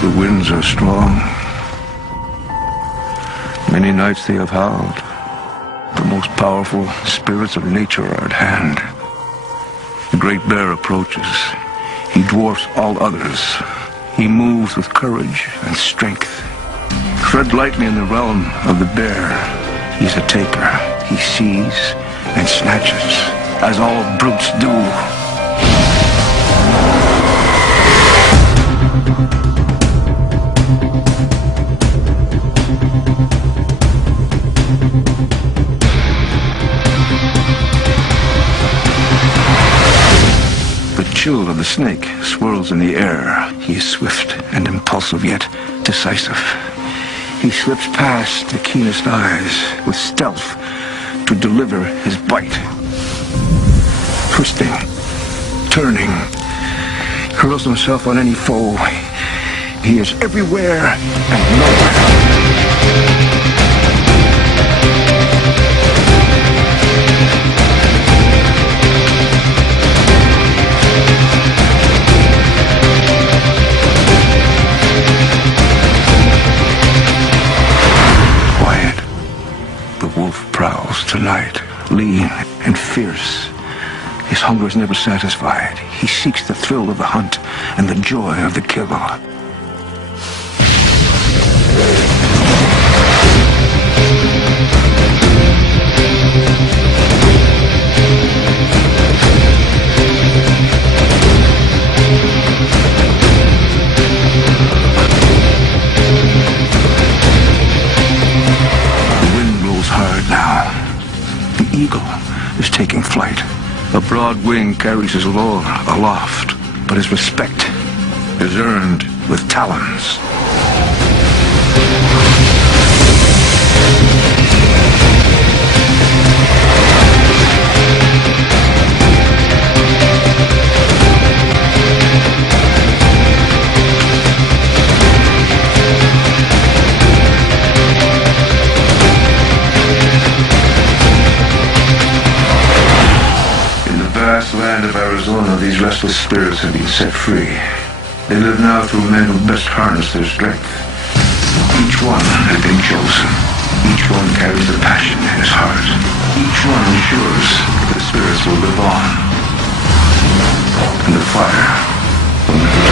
The winds are strong. Many nights they have howled. The most powerful spirits of nature are at hand. The Great Bear approaches. He dwarfs all others. He moves with courage and strength. Tread lightly in the realm of the bear. He's a taker. He sees and snatches, as all brutes do. The chill of the snake swirls in the air. He is swift and impulsive, yet decisive. He slips past the keenest eyes with stealth to deliver his bite. Twisting, turning, hurls himself on any foe. He is everywhere and nowhere. The wolf prowls tonight, lean and fierce. His hunger is never satisfied. He seeks the thrill of the hunt and the joy of the kill. The eagle is taking flight. A broad wing carries his lord aloft, but his respect is earned with talons. Land of Arizona, these restless spirits have been set free. They live now through men who best harness their strength. Each one has been chosen. Each one carries a passion in his heart. Each one ensures that the spirits will live on. And the fire will never